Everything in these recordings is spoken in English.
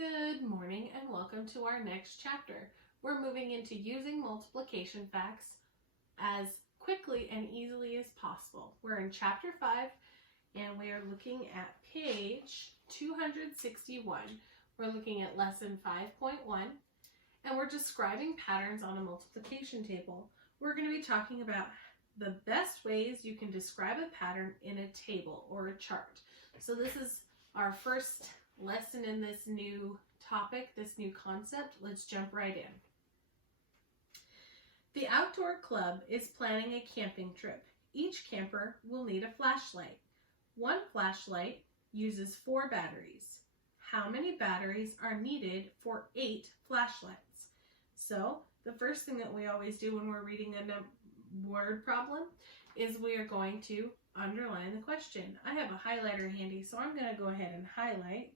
Good morning and welcome to our next chapter. We're moving into using multiplication facts as quickly and easily as possible. We're in chapter 5 and we are looking at page 261. We're looking at lesson 5.1 and we're describing patterns on a multiplication table. We're going to be talking about the best ways you can describe a pattern in a table or a chart. So this is our first lesson in this new topic, this new concept. Let's jump right in. The outdoor club is planning a camping trip. Each camper will need a flashlight. One flashlight uses 4 batteries. How many batteries are needed for 8 flashlights? So the first thing that we always do when we're reading a word problem is we are going to underline the question. I have a highlighter handy, so I'm going to go ahead and highlight.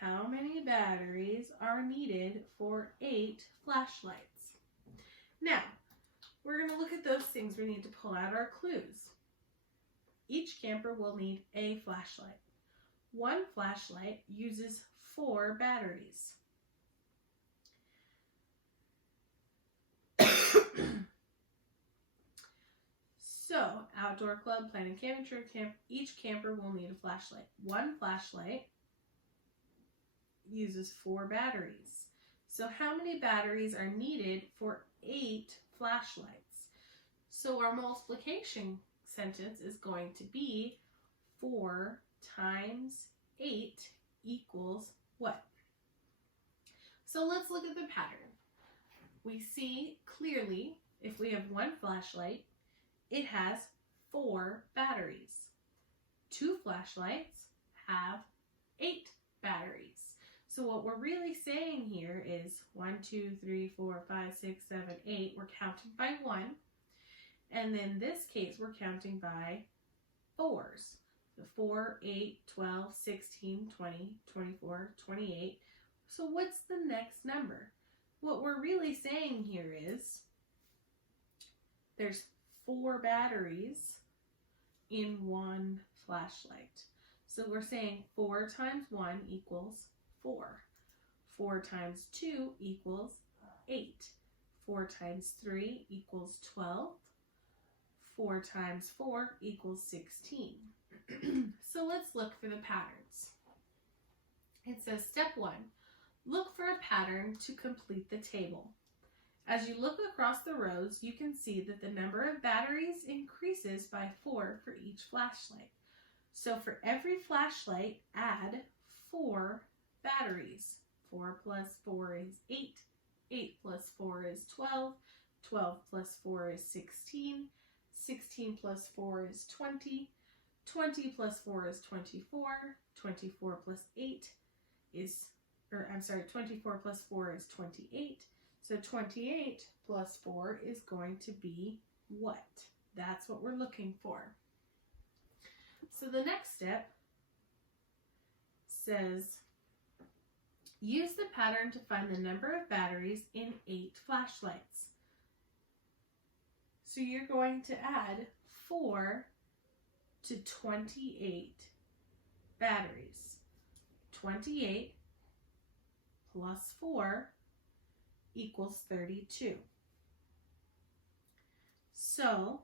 How many batteries are needed for 8 flashlights? Now, we're going to look at those things. We need to pull out our clues. Each camper will need a flashlight. One flashlight uses 4 batteries. So, outdoor club, planning camping trip, each camper will need a flashlight. One flashlight uses 4 batteries. So how many batteries are needed for 8 flashlights? So our multiplication sentence is going to be 4 times 8 equals what? So let's look at the pattern. We see clearly if we have one flashlight, it has 4 batteries. 2 flashlights have 8 batteries. So what we're really saying here is 1, 2, 3, 4, 5, 6, 7, 8. We're counting by 1. And then in this case, we're counting by 4s. So 4, 8, 12, 16, 20, 24, 28. So what's the next number? What we're really saying here is there's 4 batteries in one flashlight. So we're saying 4 times 1 equals 4. 4 times 2 equals 8. 4 times 3 equals 12. 4 times 4 equals 16. So let's look for the patterns. It says step 1, look for a pattern to complete the table. As you look across the rows, you can see that the number of batteries increases by 4 for each flashlight. So for every flashlight, add 4 batteries. 4 plus 4 is 8. 8 plus 4 is 12. 12 plus 4 is 16. 16 plus 4 is 20. 20 plus 4 is 24. 24 plus 8 is, 24 plus 4 is 28. So 28 plus 4 is going to be what? That's what we're looking for. So the next step says, use the pattern to find the number of batteries in 8 flashlights. So you're going to add 4 to 28 batteries. 28 plus 4 equals 32. So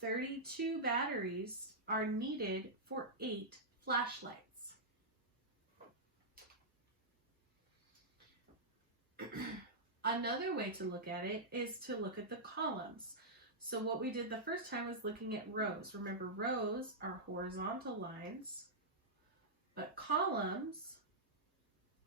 32 batteries are needed for 8 flashlights. Another way to look at it is to look at the columns. So what we did the first time was looking at rows. Remember, rows are horizontal lines, but columns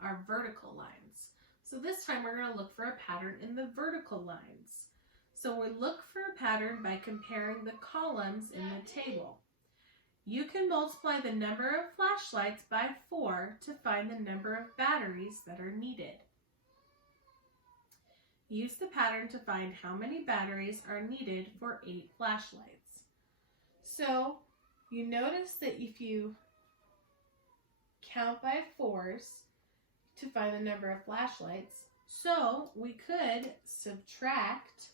are vertical lines. So this time we're going to look for a pattern in the vertical lines. So we look for a pattern by comparing the columns in the table. You can multiply the number of flashlights by 4 to find the number of batteries that are needed. Use the pattern to find how many batteries are needed for 8 flashlights. So you notice that if you count by 4s to find the number of flashlights, so we could subtract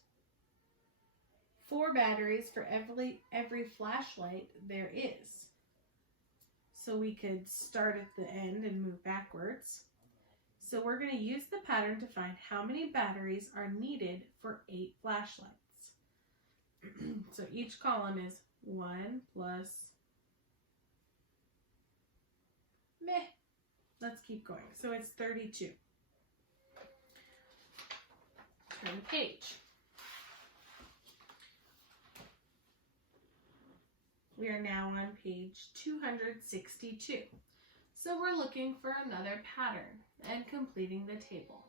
4 batteries for every flashlight there is. so we could start at the end and move backwards. So we're going to use the pattern to find how many batteries are needed for 8 flashlights. So each column is 1 plus meh. Let's keep going. So it's 32. Turn the page. We are now on page 262. So we're looking for another pattern and completing the table.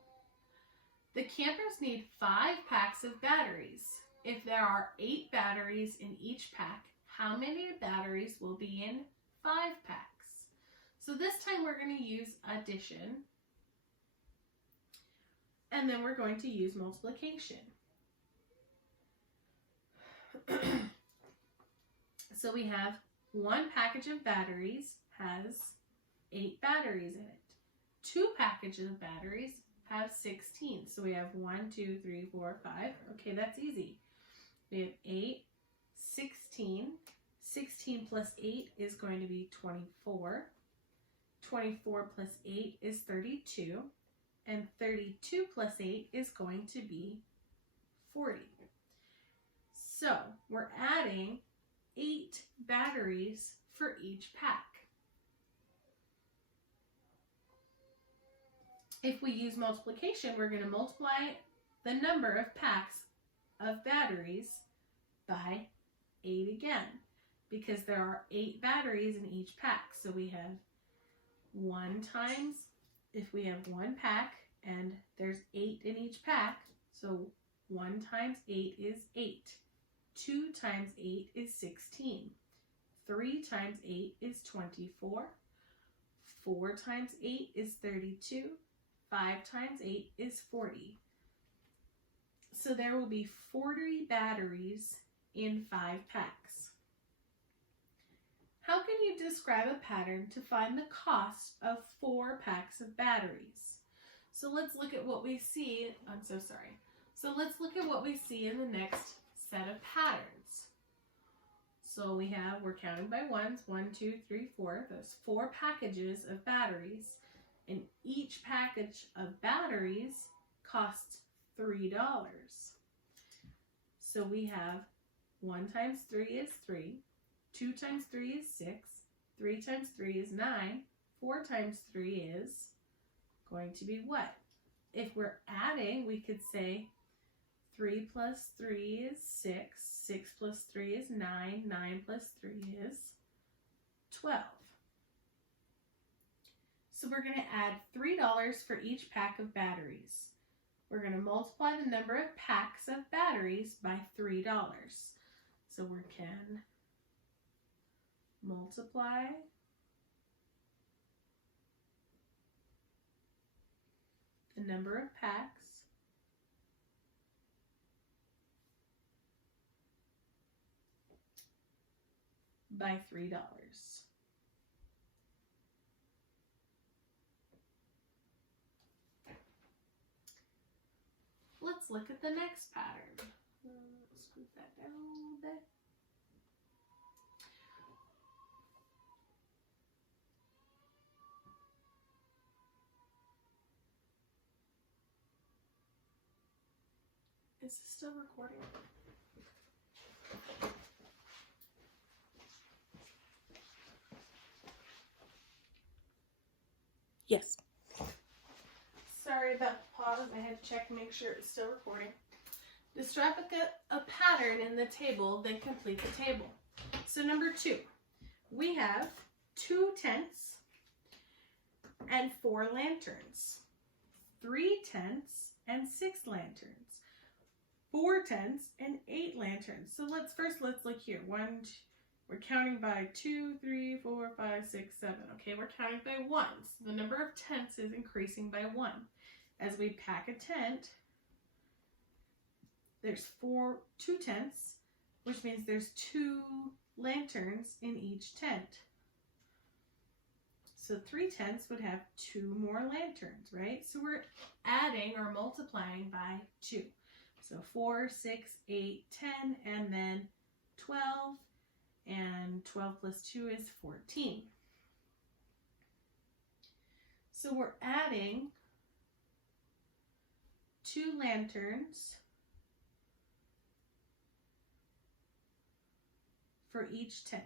The campers need 5 packs of batteries. If there are 8 batteries in each pack, how many batteries will be in 5 packs? So this time we're going to use addition, and then we're going to use multiplication. So we have 1 package of batteries has 8 batteries in it. 2 packages of batteries have 16. So we have 1, 2, 3, 4, 5. Okay, that's easy. We have 8, 16. 16 plus 8 is going to be 24. 24 plus 8 is 32. And 32 plus 8 is going to be 40. So we're adding 8 batteries for each pack. If we use multiplication, we're going to multiply the number of packs of batteries by 8 again, because there are 8 batteries in each pack. So we have 1 times, if we have 1 pack and there's 8 in each pack, so 1 times 8 is 8. 2 times 8 is 16. 3 times 8 is 24. 4 times 8 is 32. 5 times 8 is 40. So there will be 40 batteries in 5 packs. How can you describe a pattern to find the cost of 4 packs of batteries? So let's look at what we see. I'm so sorry. So let's look at what we see in the next set of patterns. So we're counting by ones, 1, 2, 3, 4. There's 4 packages of batteries, and each package of batteries costs $3. So we have 1 times 3 is 3, 2 times 3 is 6, 3 times 3 is 9, 4 times 3 is going to be what? If we're adding, we could say 3 plus 3 is 6, 6 plus 3 is 9, 9 plus 3 is 12. So we're going to add $3 for each pack of batteries. We're going to multiply the number of packs of batteries by $3. So we can multiply the number of packs by $3. Let's look at the next pattern. Scoot that down a little bit. Is this still recording? Yes. Sorry about the pause. I had to check and make sure it's still recording. Describe a pattern in the table, then complete the table. So number 2, we have 2 tents and 4 lanterns, 3 tents and 6 lanterns, 4 tents and 8 lanterns. So let's look here. We're counting by 2, 3, 4, 5, 6, 7. Okay, we're counting by 1. So the number of tents is increasing by 1. As we pack a tent, there's 2 tents, which means there's 2 lanterns in each tent. So 3 tents would have 2 more lanterns, right? So we're adding or multiplying by 2. So 4, 6, 8, 10, and then 12. And 12 plus 2 is 14. So we're adding 2 lanterns for each tent.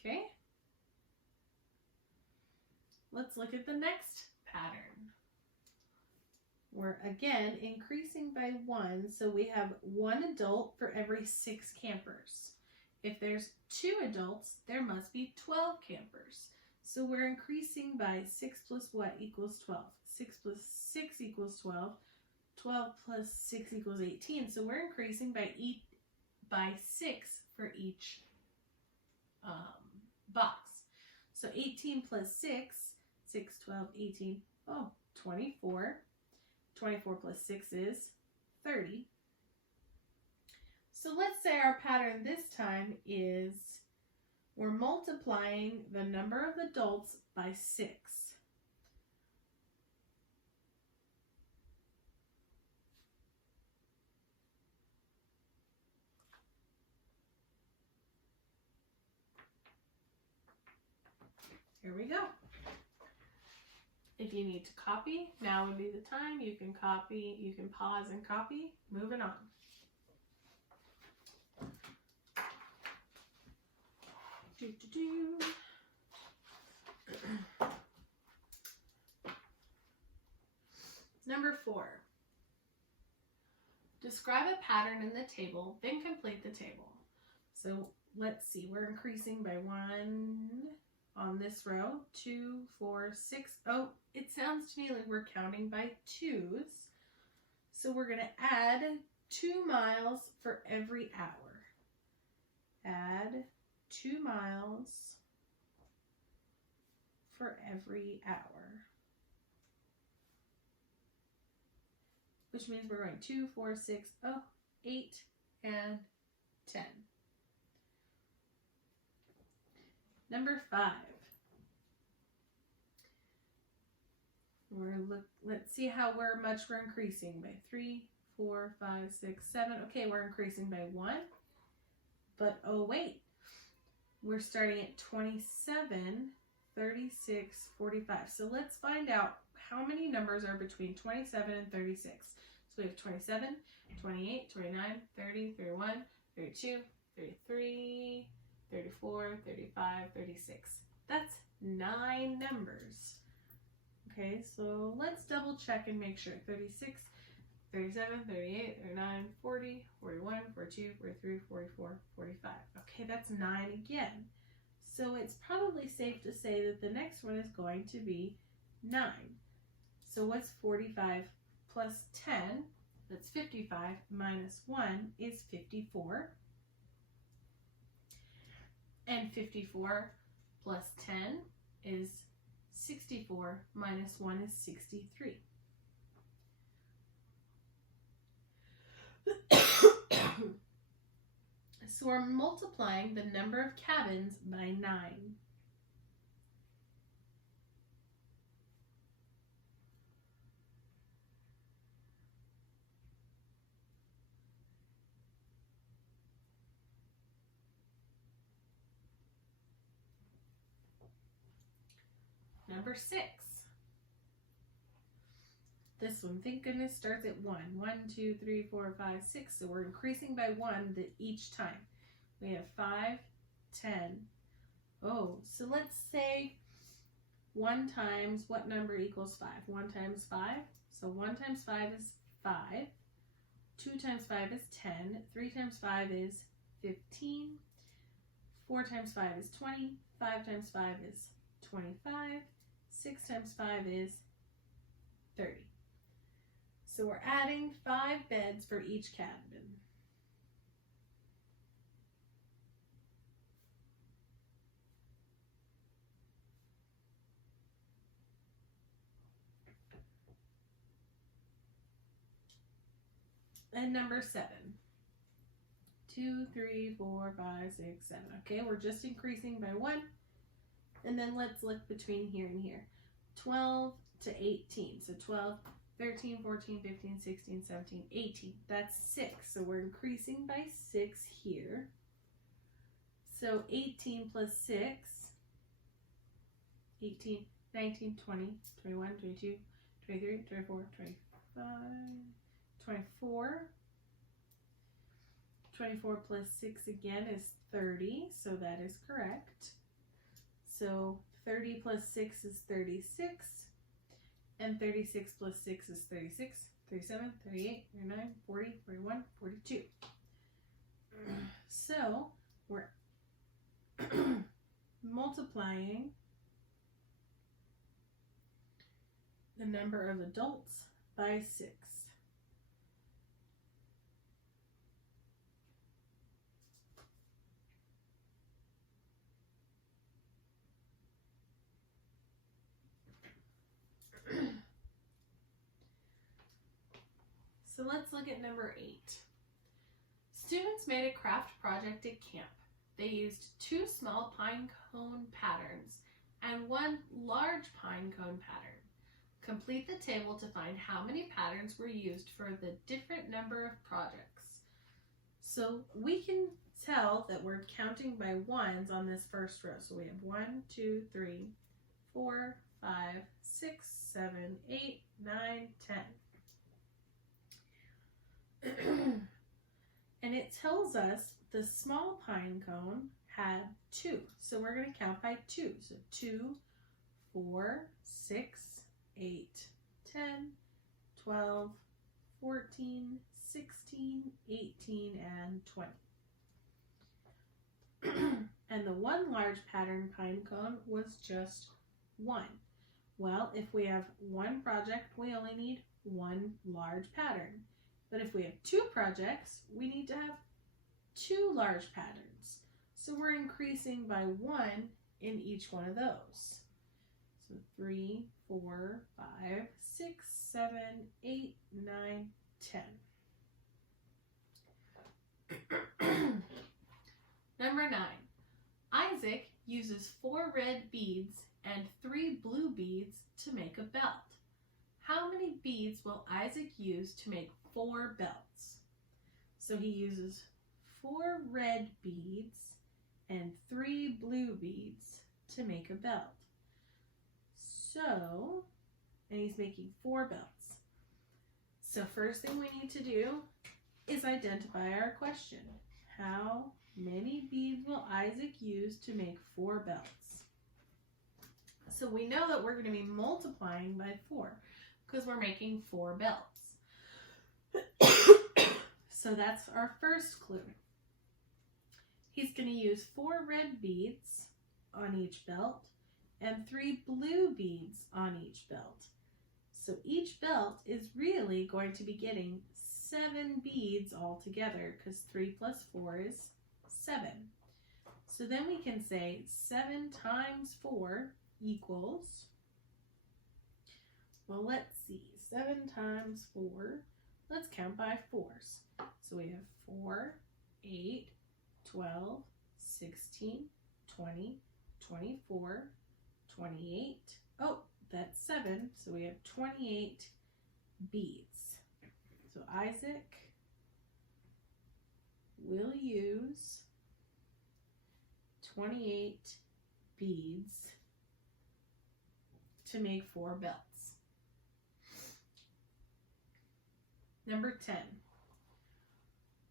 Okay? Let's look at the next pattern. We're again increasing by 1, so we have 1 adult for every 6 campers. If there's 2 adults, there must be 12 campers. So we're increasing by 6 plus what equals 12? 6 plus 6 equals 12. 12 plus 6 equals 18. So we're increasing by 6 for each box. So 18 plus 6, 6, 12, 18, 24. 24 plus 6 is 30. So let's say our pattern this time is we're multiplying the number of adults by 6. Here we go. If you need to copy, now would be the time. You can copy, you can pause and copy. Moving on. Number 4. Describe a pattern in the table, then complete the table. So let's see, we're increasing by 1 on this row, 2, 4, 6. Oh, it sounds to me like we're counting by 2s. So we're going to add 2 miles for every hour. Add 2 miles for every hour. Which means we're going 2, 4, 6, 8, and 10. Number 5. Let's see how much we're increasing by 3, 4, 5, 6, 7. Okay, we're increasing by 1. But oh wait, we're starting at 27, 36, 45. So let's find out how many numbers are between 27 and 36. So we have 27, 28, 29, 30, 31, 32, 33, 34, 35, 36. That's 9 numbers. Okay, so let's double check and make sure. 36, 37, 38, 39, 40, 41, 42, 43, 44, 45. Okay, that's 9 again. So it's probably safe to say that the next one is going to be 9. So what's 45 plus 10? That's 55 minus 1 is 54. And 54 plus 10 is 64 minus 1 is 63. So we're multiplying the number of cabins by 9. Number 6. This one, thank goodness, starts at 1. 1, 2, 3, 4, 5, 6. So we're increasing by 1 each time. We have 5, 10. Oh, so let's say 1 times what number equals 5? 1 times 5. So 1 times 5 is 5. 2 times 5 is 10. 3 times 5 is 15. 4 times 5 is 20. 5 times 5 is 25. 6 times 5 is 30. So we're adding 5 beds for each cabin. And number 7. 2, 3, 4, 5, 6, 7. Okay, we're just increasing by 1. And then let's look between here and here. 12 to 18. So 12, 13, 14, 15, 16, 17, 18. That's 6. So we're increasing by 6 here. So 18 plus 6, 18, 19, 20, 21, 22, 23, 24, 25, 24. 24 plus 6 again is 30, so that is correct. So 30 plus 6 is 36, and 36 plus 6 is 36, 37, 38, 39, 40, 41, 42. So we're multiplying the number of adults by 6. So let's look at number 8. Students made a craft project at camp. They used 2 small pine cone patterns and 1 large pine cone pattern. Complete the table to find how many patterns were used for the different number of projects. So we can tell that we're counting by ones on this first row. So we have 1, 2, 3, 4, 5, 6, 7, 8, 9, 10. And it tells us the small pine cone had 2. So we're going to count by 2. So 2, 4, 6, 8, 10, 12, 14, 16, 18, and 20. And the 1 large pattern pine cone was just 1. Well, if we have 1 project, we only need 1 large pattern. But if we have 2 projects, we need to have 2 large patterns. So we're increasing by 1 in each one of those. So 3, 4, 5, 6, 7, 8, 9, 10. Number 9. Isaac uses 4 red beads and 3 blue beads to make a belt. How many beads will Isaac use to make 4 belts? So he uses 4 red beads and 3 blue beads to make a belt. So, and he's making 4 belts. So first thing we need to do is identify our question. How many beads will Isaac use to make 4 belts? So we know that we're going to be multiplying by 4 because we're making 4 belts. So that's our first clue. He's going to use 4 red beads on each belt and 3 blue beads on each belt. So each belt is really going to be getting 7 beads altogether because 3 plus 4 is 7. So then we can say 7 times 4 equals, well, let's see, 7 times 4, let's count by 4s. So we have 4, 8, 12, 16, 20, 24, 28. Oh, that's 7. So we have 28 beads. So Isaac will use 28 beads to make 4 belts. Number 10.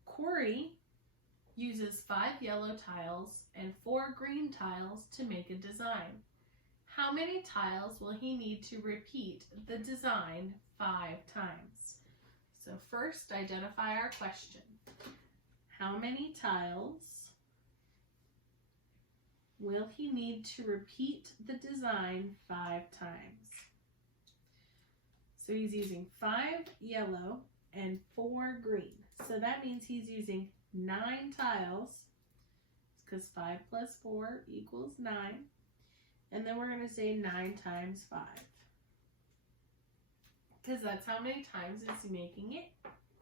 Corey uses 5 yellow tiles and 4 green tiles to make a design. How many tiles will he need to repeat the design 5 times? So first, identify our question. How many tiles will he need to repeat the design 5 times? So he's using 5 yellow and 4 green. So that means he's using 9 tiles because 5 plus 4 equals 9. And then we're going to say 9 times 5. Because that's how many times it's making it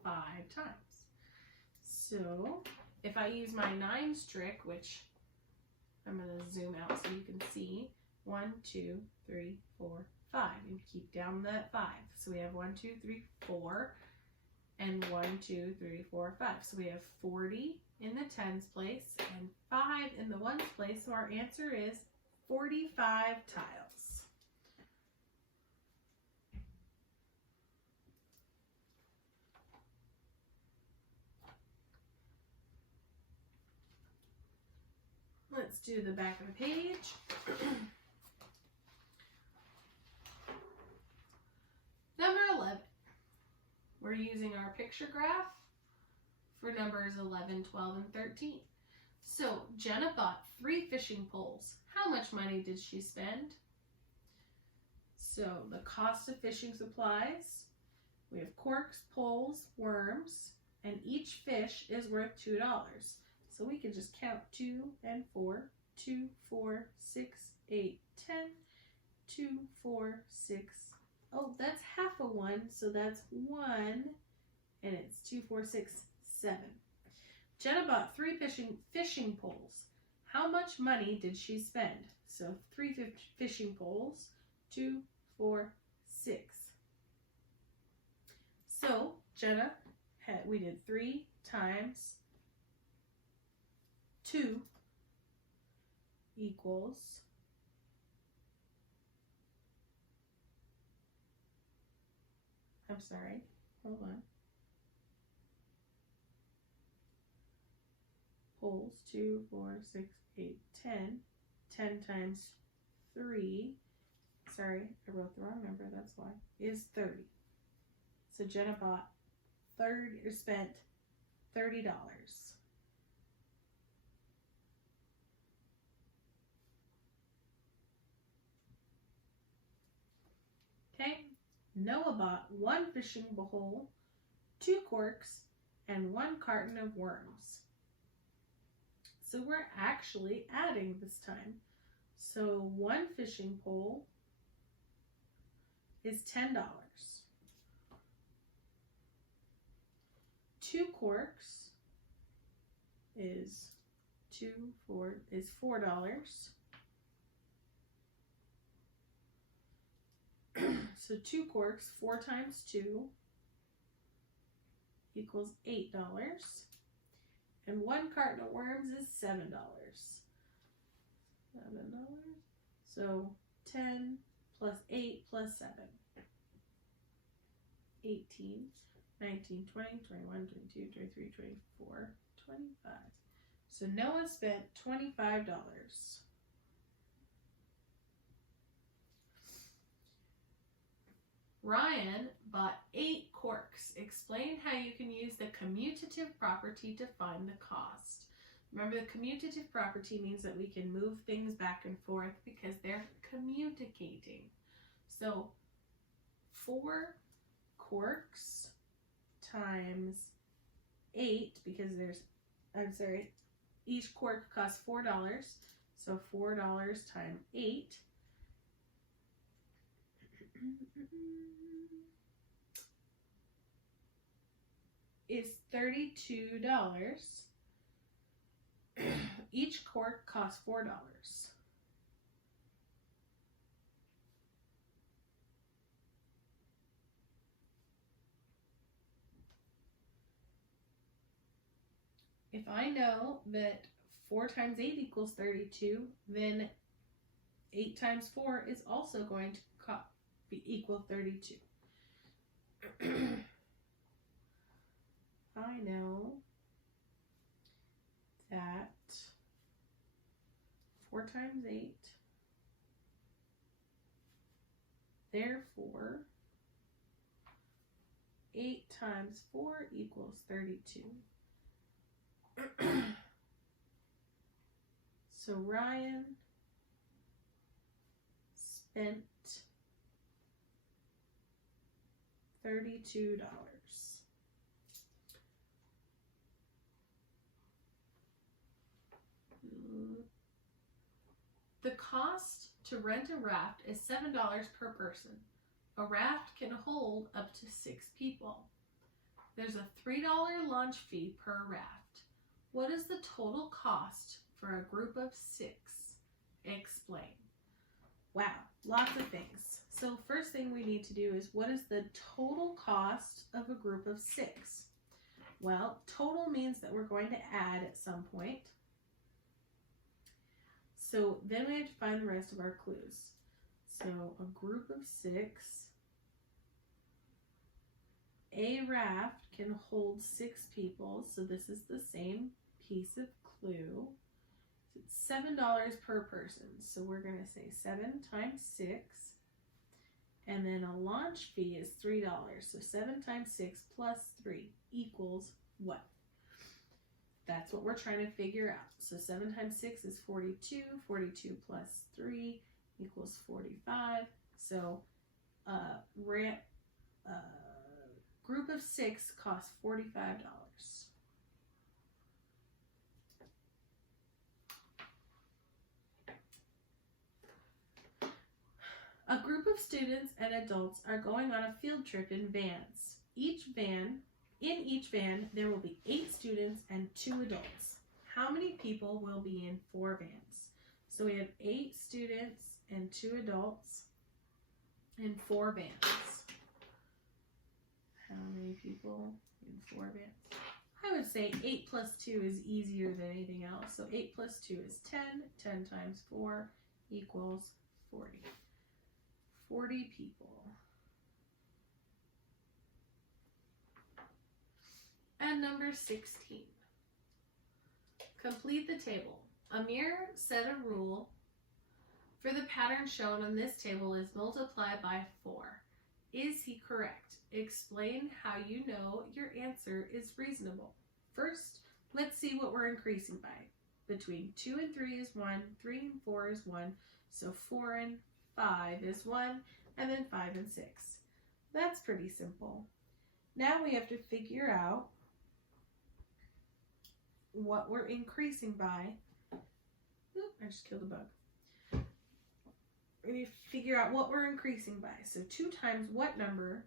5 times. So if I use my 9s trick, which I'm going to zoom out so you can see, 1, 2, 3, 4, 5. And keep down that 5. So we have 1, 2, 3, 4. And 1, 2, 3, 4, 5. So we have 40 in the tens place and 5 in the ones place, so our answer is 45 tiles. Let's do the back of the page. Number 11. We're using our picture graph for numbers 11, 12, and 13. So Jenna bought 3 fishing poles. How much money did she spend? So the cost of fishing supplies, we have corks, poles, worms, and each fish is worth $2. So we can just count 2 and 4, 2, 4, 6, 8, 10, 2, 4, 6. Oh, that's half a 1, so that's 1, and it's 2, 4, 6, 7. Jenna bought 3 fishing poles. How much money did she spend? So 3 fishing poles, 2, 4, 6. So Jenna, we did 3 times 2 equals hold on. Poles, 2, 4, 6, 8, 10. 10 times 3, sorry, I wrote the wrong number, that's why, is 30. So Jenna spent $30. Okay, Noah bought 1 fishing pole, 2 corks, and 1 carton of worms. So we're actually adding this time. So 1 fishing pole is $10. 2 corks is $4. So 2 corks, 4 times 2 equals $8. And 1 carton of worms is $7. So 10 plus 8 plus 7. 18, 19, 20, 21, 22, 23, 24, 25. So Noah spent $25. Ryan bought 8 corks. Explain how you can use the commutative property to find the cost. Remember, the commutative property means that we can move things back and forth because they're communicating. So 4 corks times 8, because each cork costs $4. So $4 times 8 is $32. Each cork costs $4. If I know that 4 times 8 equals 32, then 8 times 4 is also going to equal 32. I know that 4 times 8, therefore 8 times 4 equals 32. So Ryan spent $32. The cost to rent a raft is $7 per person. A raft can hold up to 6 people. There's a $3 launch fee per raft. What is the total cost for a group of 6? Explain. Wow, lots of things. So first thing we need to do is, what is the total cost of a group of 6? Well, total means that we're going to add at some point. So then we have to find the rest of our clues. So a group of 6. A raft can hold 6 people. So this is the same piece of clue. It's $7 per person. So we're going to say 7 times 6. And then a launch fee is $3. So 7 times 6 plus 3 equals what? That's what we're trying to figure out. So 7 times 6 is 42. 42 plus 3 equals 45. So group of 6 costs $45. A group of students and adults are going on a field trip in vans. In each van, there will be 8 students and 2 adults. How many people will be in 4 vans? So we have 8 students and 2 adults in 4 vans. How many people in 4 vans? I would say 8 plus 2 is easier than anything else. So 8 plus 2 is 10. 10 times 4 equals 40. 40 people. And number 16. Complete the table. Amir said a rule for the pattern shown on this table is multiply by 4. Is he correct? Explain how you know your answer is reasonable. First, let's see what we're increasing by. Between 2 and 3 is 1, 3 and 4 is 1, so 4 and 5 is 1, and then 5 and 6. That's pretty simple. Now we have to figure out what we're increasing by. Oop, I just killed a bug. We need to figure out what we're increasing by. So 2 times what number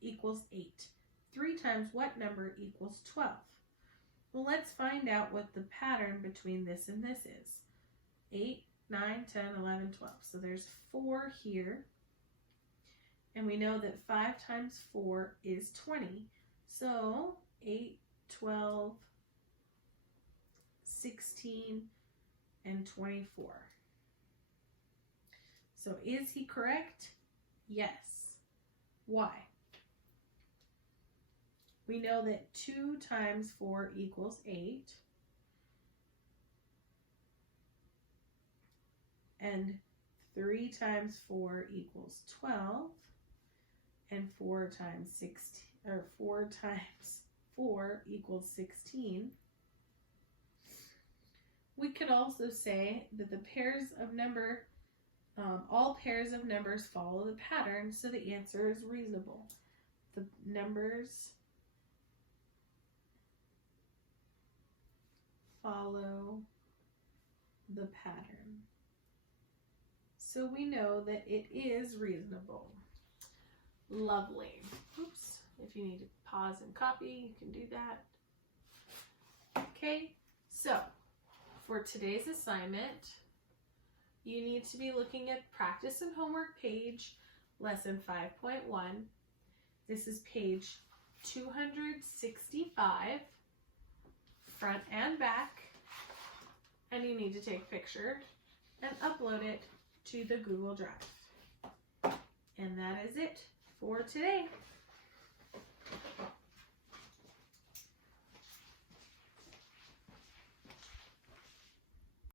equals 8? 3 times what number equals 12? Well, let's find out what the pattern between this and this is. 8, 9, 10, 11, 12. So there's 4 here. And we know that 5 times 4 is 20. So 8, 12, 16, and 24. So is he correct? Yes. Why? We know that 2 times 4 equals 8. And 3 times 4 equals 12. And 4 times 4 equals 16. We could also say that the pairs of all pairs of numbers follow the pattern, so the answer is reasonable. The numbers follow the pattern. So we know that it is reasonable. Lovely. Oops. If you need to pause and copy, you can do that. Okay, so for today's assignment, you need to be looking at practice and homework page, lesson 5.1. This is page 265, front and back, and you need to take a picture and upload it to the Google Drive. And that is it for today.